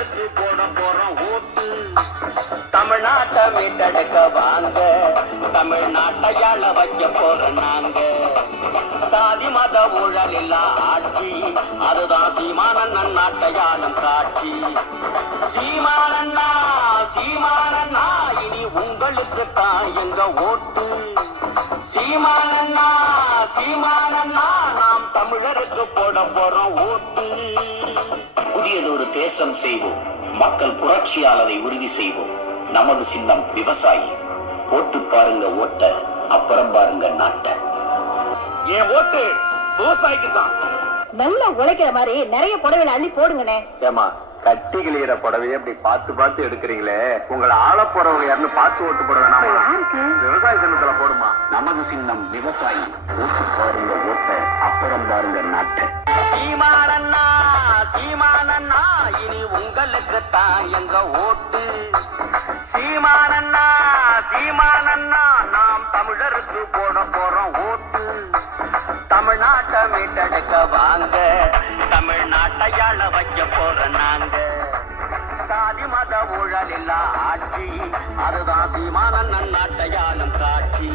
தமிழருக்கு போட போறோம் ஓட்டு. தமிழ்நாட்டை மீட்டெடுக்க வாங்க, தமிழ்நாட்டையாள வைக்க போறோம் நாங்க. சாதி மத ஊழல் இல்லா ஆட்சி, அதுதான் சீமானண்ணன் நாட்டையாளும் காட்சி. சீமானண்ணா சீமானண்ணா இனி உங்களுக்கு தான் எங்க ஓட்டு. சீமானண்ணா சீமானண்ணா நாம் தமிழருக்கு போட போறோம் ஓட்டு. புதியதொரு தேசம் செய்வோம், மக்கள் புரட்சியால் அதை உறுதி செய்வோம். நமது சின்னம் விவசாயி. போட்டு பாருங்க ஓட்ட, அப்புறம் பாருங்க நாட்டை. என் ஓட்டு விவசாயிக்கு தான். நல்லா உழைக்கிற மாதிரி நிறைய புடவைல அள்ளி போடுங்கண்ணே. ஏமா கட்டி கிளியிற புடவையை அப்படி பார்த்து பார்த்து எடுக்கிறீங்களே, உங்களை ஆள போறவங்க யாருன்னு பார்த்து ஓட்டு போட வேணாமா? விவசாய சின்னத்துல போடுமா. நமது சின்னம் விவசாயி. போட்டு பாருங்க ஓட்ட, அப்புறம் பாருங்க நாட்டை. சீமானண்ணா சீமானண்ணா இனி உங்களுக்கு தான் எங்க ஓட்டு. சீமானண்ணா சீமானண்ணா நாம் தமிழருக்கு போட போறோம் ஓட்டு. தமிழ்நாட்டை மீட்டெடுக்க வாங்க, தமிழ்நாட்டையாள வைக்க போற நாங்க. சாதி மத ஊழல் இல்லா ஆட்சி, அதுதான் சீமானண்ணன் நாட்டையாளும் காட்சி.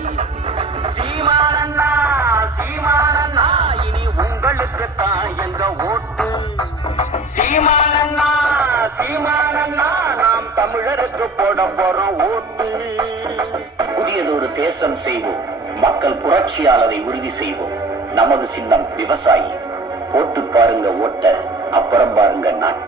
சீமானண்ணா சீமானண்ணா இனி உங்களுக்கு தான் எங்க ஓட்டு. சீமானண்ணா சீமானண்ணா நாம் தமிழருக்கு போட போறோம் ஓட்டு. புதியதொரு தேசம் செய்வோம், மக்கள் புரட்சியால் அதை உறுதி செய்வோம். நமது சின்னம் விவசாயி. போட்டு பாருங்க ஓட்ட, அப்புறம் பாருங்க நாட்டை.